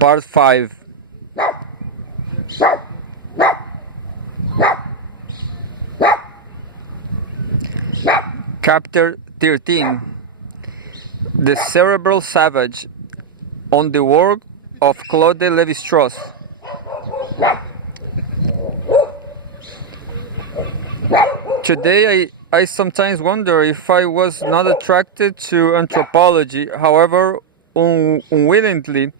Part 5. Chapter 13. The Cerebral Savage, on the work of Claude Lévi-Strauss. Today I sometimes wonder if I was not attracted to anthropology, however unwillingly,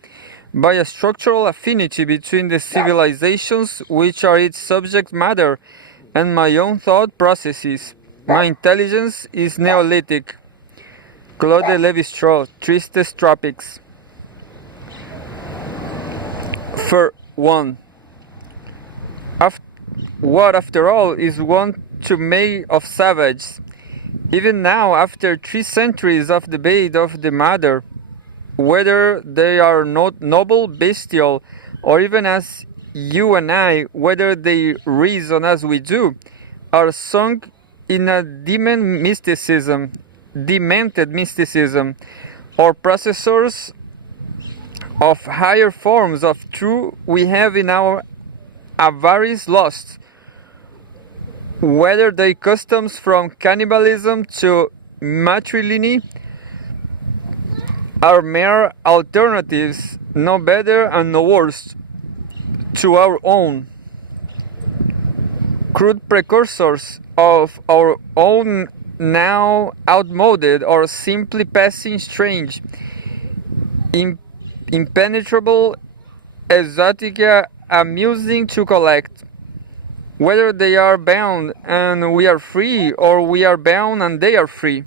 by a structural affinity between the civilizations which are its subject matter and my own thought processes. My intelligence is Neolithic. Claude Lévi-Strauss, Tristes Tropics. For 1. What, after all, is one to make of savages? Even now, after 3 centuries of debate of the matter, whether they are not noble, bestial, or even as you and I, whether they reason as we do, are sunk in a demented mysticism, or processors of higher forms of truth we have in our avarice lost, whether they customs from cannibalism to matrilineal are mere alternatives, no better and no worse, to our own, crude precursors of our own now outmoded or simply passing strange, impenetrable exotica amusing to collect, whether they are bound and we are free, or we are bound and they are free.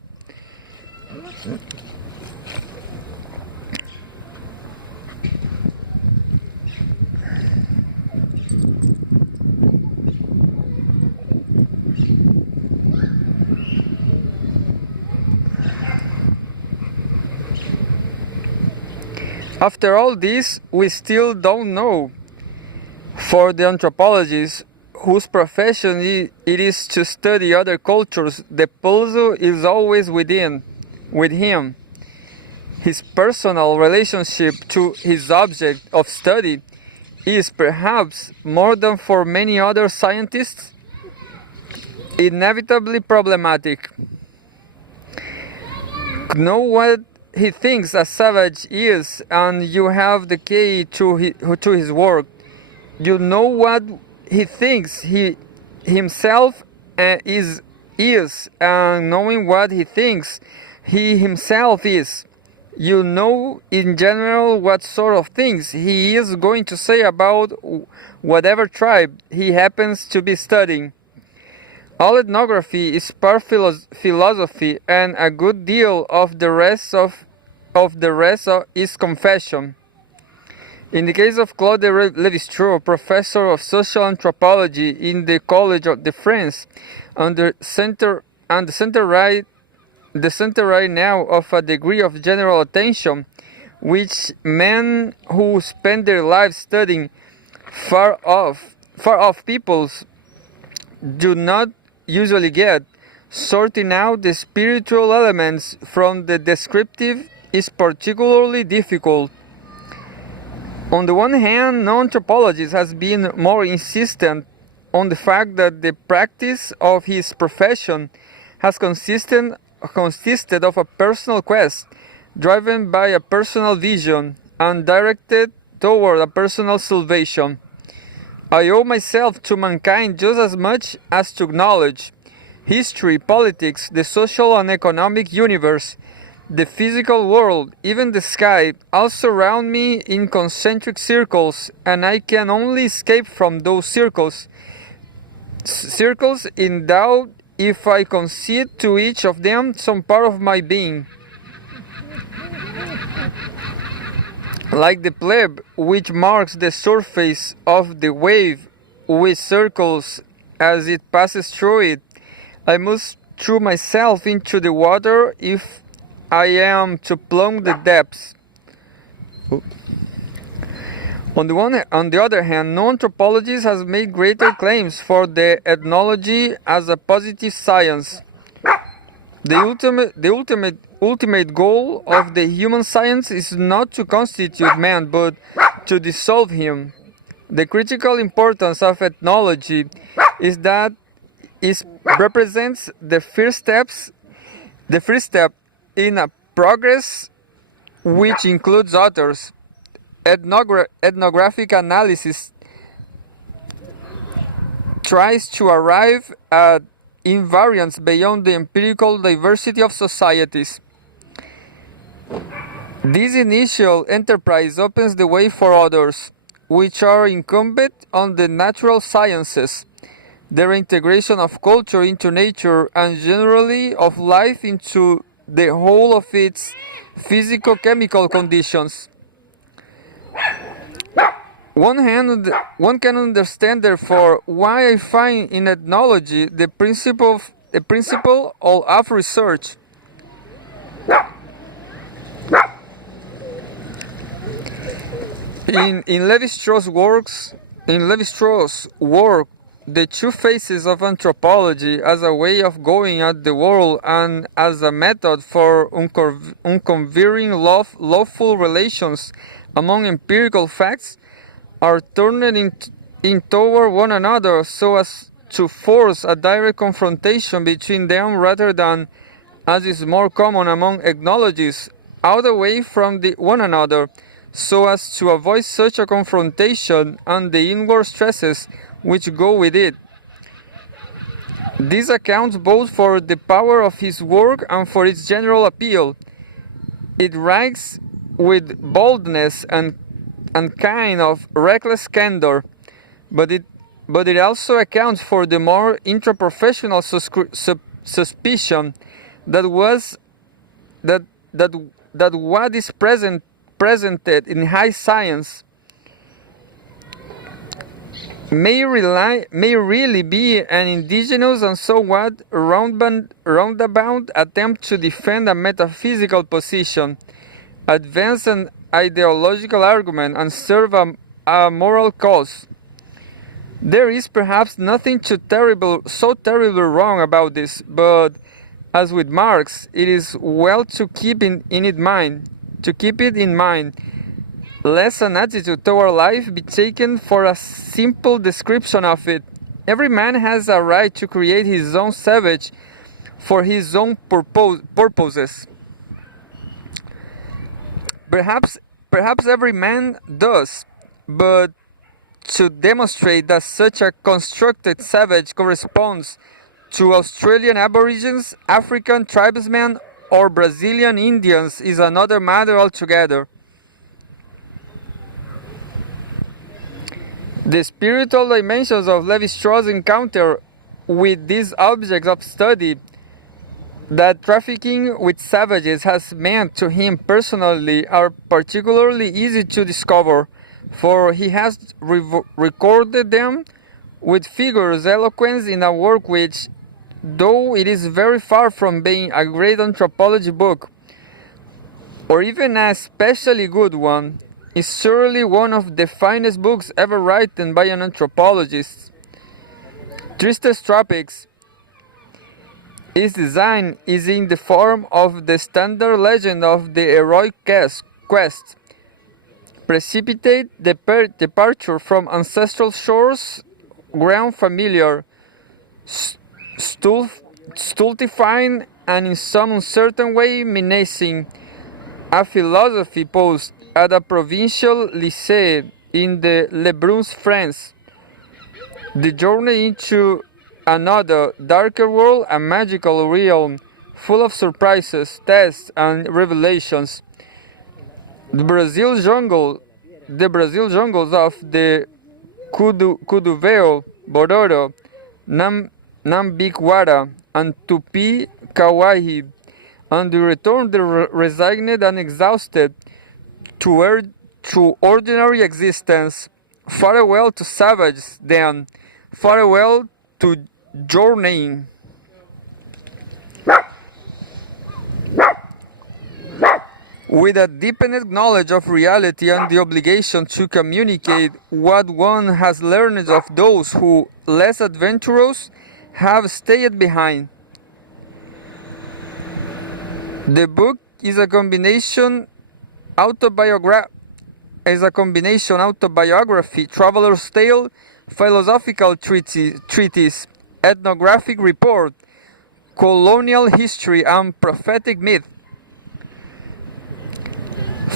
After all this, we still don't know. For the anthropologist, whose profession it is to study other cultures, the puzzle is always with him. His personal relationship to his object of study is perhaps, more than for many other scientists, inevitably problematic. Know what he thinks a savage is, and you have the key to his work. You know what he thinks he himself is, and knowing what he thinks he himself is, you know in general what sort of things he is going to say about whatever tribe he happens to be studying. All ethnography is part philosophy, and a good deal of the rest is confession. In the case of Claude Lévi-Strauss, professor of social anthropology in the College de France, and the center right now of a degree of general attention, which men who spend their lives studying far off peoples do not usually get, sorting out the spiritual elements from the descriptive is particularly difficult. On the one hand, no anthropologist has been more insistent on the fact that the practice of his profession has consisted of a personal quest, driven by a personal vision, and directed toward a personal salvation. I owe myself to mankind just as much as to knowledge, history, politics, the social and economic universe, the physical world, even the sky, all surround me in concentric circles, and I can only escape from those circles in doubt if I concede to each of them some part of my being. Like the plebe which marks the surface of the wave with circles as it passes through it, I must throw myself into the water if I am to plumb the depths. On the other hand, no anthropologist has made greater claims for the ethnology as a positive science. The ultimate goal of the human science is not to constitute man, but to dissolve him. The critical importance of ethnology is that it represents the first step in a progress which includes authors. Ethnographic analysis tries to arrive at invariance beyond the empirical diversity of societies. This initial enterprise opens the way for others, which are incumbent on the natural sciences, their integration of culture into nature and generally of life into the whole of its physico-chemical conditions. One can understand, therefore, why I find in ethnology the principle of research. In Levi-Strauss' work, the two phases of anthropology as a way of going at the world and as a method for uncovering lawful relations among empirical facts are turned in toward one another so as to force a direct confrontation between them rather than, as is more common among ethnologists, out away from one another, so as to avoid such a confrontation and the inward stresses which go with it. This accounts both for the power of his work and for its general appeal. It writes with boldness and kind of reckless candor, but it also accounts for the more intraprofessional suspicion that what is presented in high science may really be an indigenous and somewhat roundabout attempt to defend a metaphysical position, advance an ideological argument, and serve a moral cause. There is perhaps nothing so terribly wrong about this, but as with Marx, it is well to keep it in mind, lest an attitude toward life be taken for a simple description of it. Every man has a right to create his own savage for his own purposes. Perhaps every man does, but to demonstrate that such a constructed savage corresponds to Australian Aborigines, African tribesmen, or Brazilian Indians is another matter altogether. The spiritual dimensions of Levi-Strauss' encounter with these objects of study that trafficking with savages has meant to him personally are particularly easy to discover, for he has recorded them with figures eloquent in a work which, though it is very far from being a great anthropology book, or even a especially good one, is surely one of the finest books ever written by an anthropologist. Tristes Tropics, its design is in the form of the standard legend of the heroic quest, precipitate departure from ancestral shores, ground familiar, stultifying, and in some uncertain way menacing, a philosophy post at a provincial lycée in the Lebrun's France. The journey into another, darker world, a magical realm, full of surprises, tests, and revelations. The Brazil jungles of the Cuduveo, Bororo, Nambiquara, and Tupi Kauai, and the return the resigned and exhausted to ordinary existence. Farewell to savages, then. Farewell to journeying. With a deepened knowledge of reality and the obligation to communicate what one has learned of those who, less adventurous, have stayed behind. The book is a combination is a combination autobiography, traveler's tale, philosophical treatise, ethnographic report, colonial history, and prophetic myth.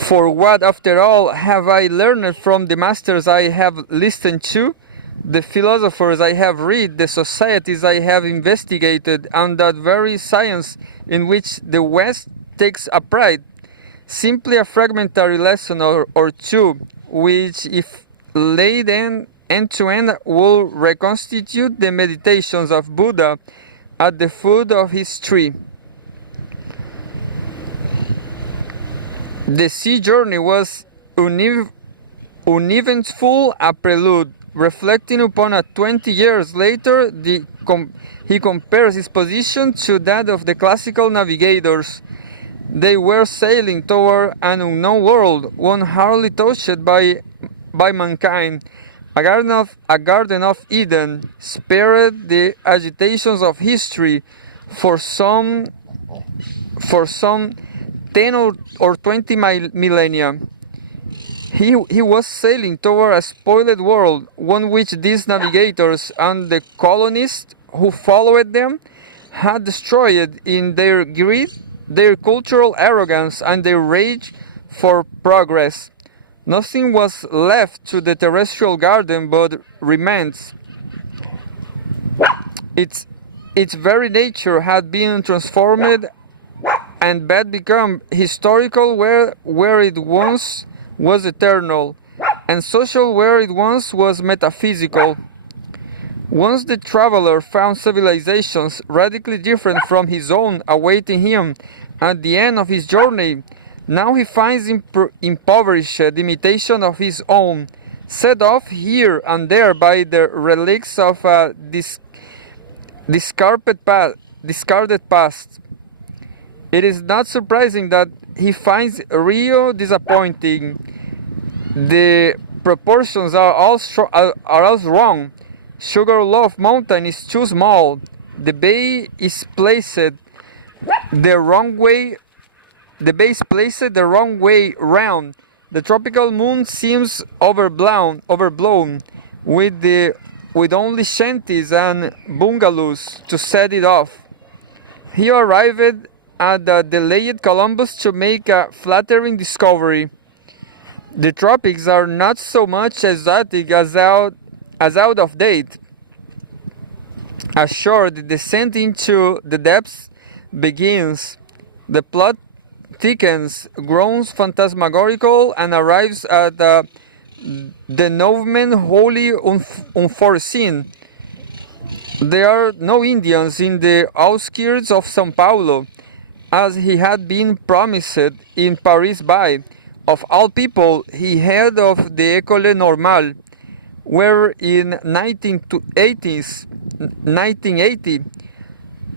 For what, after all, have I learned from the masters I have listened to, the philosophers I have read, the societies I have investigated, and that very science in which the West takes a pride? Simply a fragmentary lesson or two, which, if laid end to end, will reconstitute the meditations of Buddha at the foot of his tree. The sea journey was uneventful, a prelude. Reflecting upon it 20 years later, he compares his position to that of the classical navigators. They were sailing toward an unknown world, one hardly touched by mankind. A garden of Eden, spared the agitations of history for some 10 or 20 millennia. He was sailing toward a spoiled world, one which these navigators and the colonists who followed them had destroyed in their greed, their cultural arrogance, and their rage for progress. Nothing was left to the terrestrial garden but remains. Its very nature had been transformed and had become historical where it once was eternal, and social where it once was metaphysical. Once the traveler found civilizations radically different from his own awaiting him at the end of his journey, now he finds impoverished imitation of his own, set off here and there by the relics of a discarded past. It is not surprising that he finds Rio disappointing. The proportions are all wrong. Sugarloaf Mountain is too small. The bay is placed the wrong way. The bay is placed the wrong way round. The tropical moon seems overblown with only shanties and bungalows to set it off. He arrived at the delayed Columbus to make a flattering discovery. The tropics are not so much exotic as out of date. Ashore, the descent into the depths begins. The plot thickens, grows phantasmagorical, and arrives at the denouement wholly unforeseen. There are no Indians in the outskirts of São Paulo, as he had been promised in Paris by, of all people, he heard of the École Normale, where in 1980,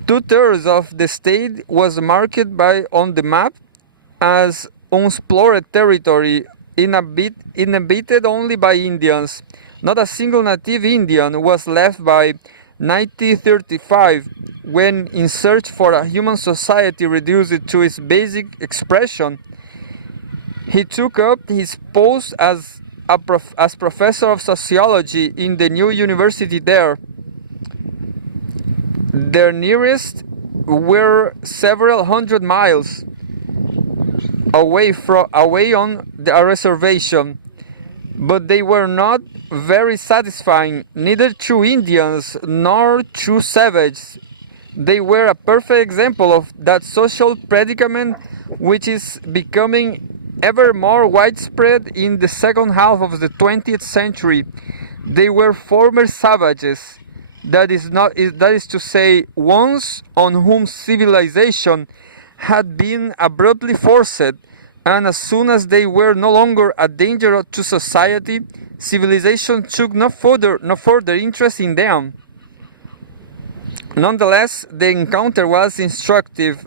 2/3 of the state was marked on the map as unexplored territory, inhabited only by Indians. Not a single native Indian was left by 1935, when in search for a human society reduced to its basic expression, he took up his post as professor of sociology in the new university there. Their nearest were several hundred miles away on a reservation, but they were not very satisfying, neither true Indians nor true savages. They were a perfect example of that social predicament which is becoming ever more widespread in the second half of the 20th century. They were former savages, that is to say, ones on whom civilization had been abruptly forced, and as soon as they were no longer a danger to society, civilization took no further interest in them. Nonetheless, the encounter was instructive,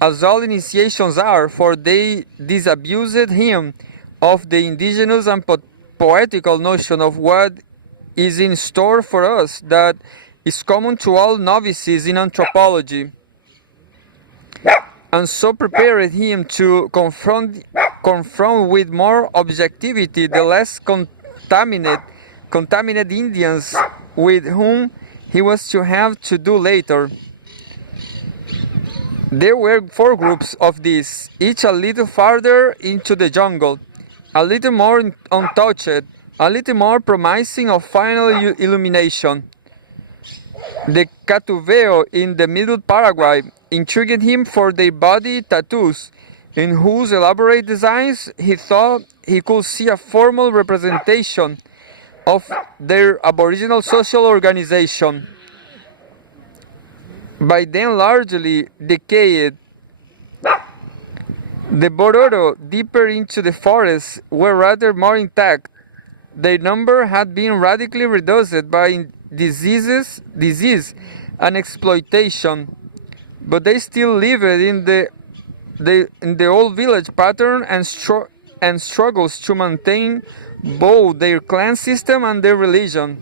as all initiations are, for they disabused him of the indigenous and poetical notion of what is in store for us that is common to all novices in anthropology, and so prepared him to confront confront with more objectivity the less contaminated Indians with whom he was to have to do later. There were 4 groups of these, each a little farther into the jungle, a little more untouched, a little more promising of final illumination. The Catuveo in the middle Paraguay intrigued him for their body tattoos, in whose elaborate designs he thought he could see a formal representation of their aboriginal social organization. By then largely decayed, the Bororo deeper into the forest were rather more intact. Their number had been radically reduced by disease and exploitation, but they still lived in the old village pattern and struggles to maintain both their clan system and their religion.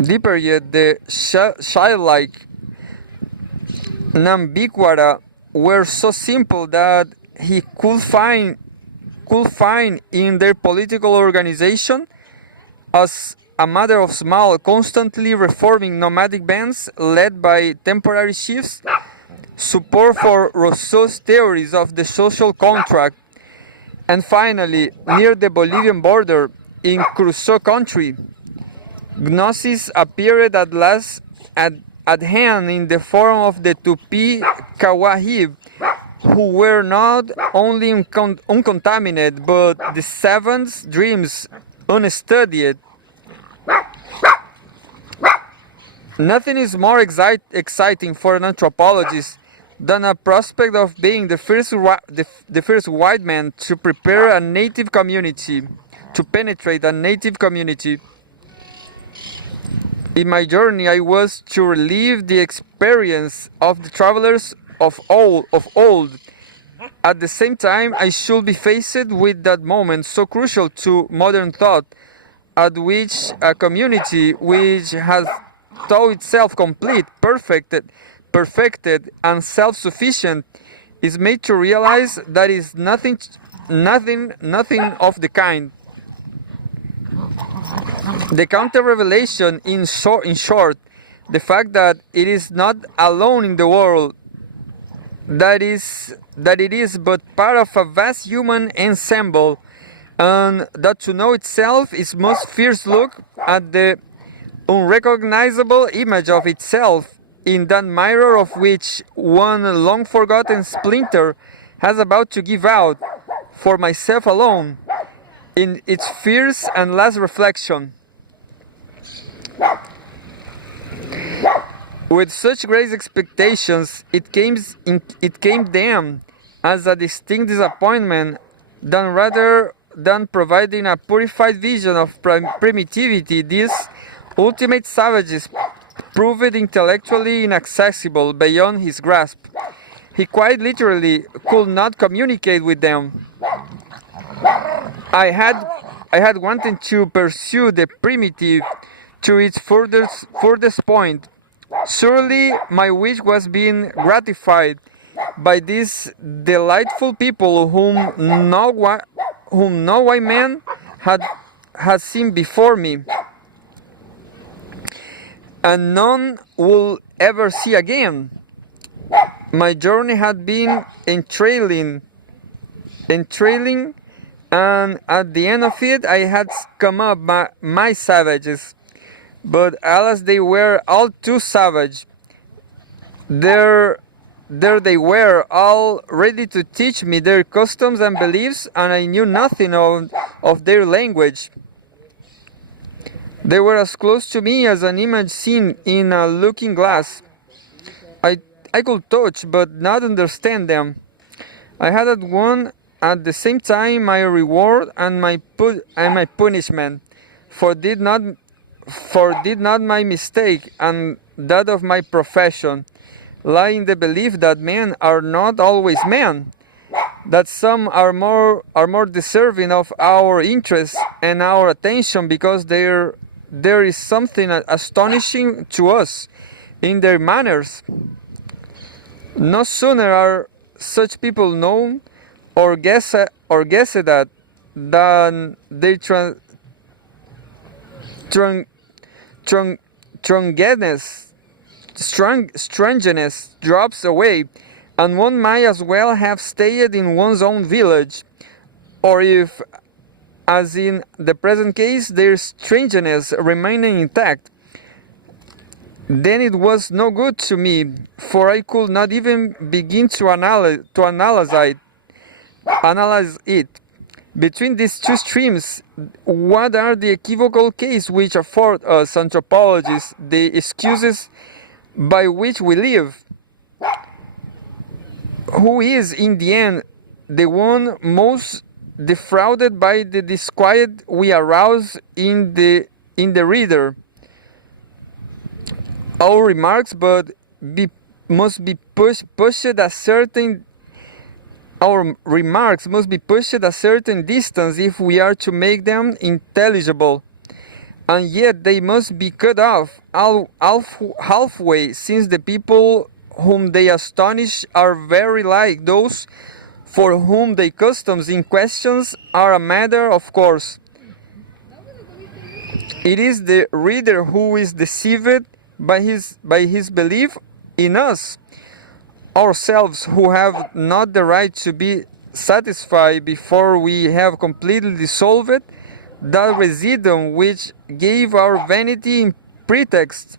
Deeper yet, the childlike Nambikwara were so simple that he could find in their political organization, as a matter of small, constantly reforming nomadic bands led by temporary chiefs, support for Rousseau's theories of the social contract, and finally, near the Bolivian border, in Crusoe country, Gnosis appeared at last at hand in the form of the Tupi Kawahib, who were not only uncontaminated, but the seventh dreams unstudied. Nothing is more exciting for an anthropologist than a prospect of being the first white man to prepare a native community, to penetrate a native community. In my journey, I was to relive the experience of the travelers of old. At the same time, I should be faced with that moment so crucial to modern thought, at which a community which has thought itself complete, perfected, and self-sufficient is made to realize that is nothing of the kind. The counter-revelation, in short, the fact that it is not alone in the world, that it is but part of a vast human ensemble, and that to know itself is most fierce look at the unrecognizable image of itself in that mirror of which one long-forgotten splinter has about to give out, for myself alone, in its fierce and last reflection. With such great expectations, it came them as a distinct disappointment, rather than providing a purified vision of primitivity. These ultimate savages proved intellectually inaccessible, beyond his grasp. He quite literally could not communicate with them. I had wanted to pursue the primitive to its furthest point. Surely my wish was being gratified by these delightful people whom no white man had seen before me, and none will ever see again. My journey had been entrailing, and at the end of it I had come up my savages. But alas, they were all too savage. There they were, all ready to teach me their customs and beliefs, and I knew nothing of their language. They were as close to me as an image seen in a looking glass. I could touch but not understand them. I had at the same time my reward and my punishment, for did not my mistake and that of my profession lie in the belief that men are not always men, that some are more deserving of our interest and our attention because there is something astonishing to us in their manners. No sooner are such people known or guessed that, then their trung- trung- strangeness drops away, and one might as well have stayed in one's own village, or if, as in the present case, their strangeness remaining intact, then it was no good to me, for I could not even begin to analyze it. Between these two streams, what are the equivocal cases which afford us anthropologists the excuses by which we live? Who is, in the end, the one most defrauded by the disquiet we arouse in the reader? Our remarks must be pushed a certain Our remarks must be pushed a certain distance if we are to make them intelligible, and yet they must be cut off halfway, since the people whom they astonish are very like those for whom the customs in questions are a matter of course. It is the reader who is deceived by his belief in us ourselves, who have not the right to be satisfied before we have completely dissolved that residuum which gave our vanity in pretext.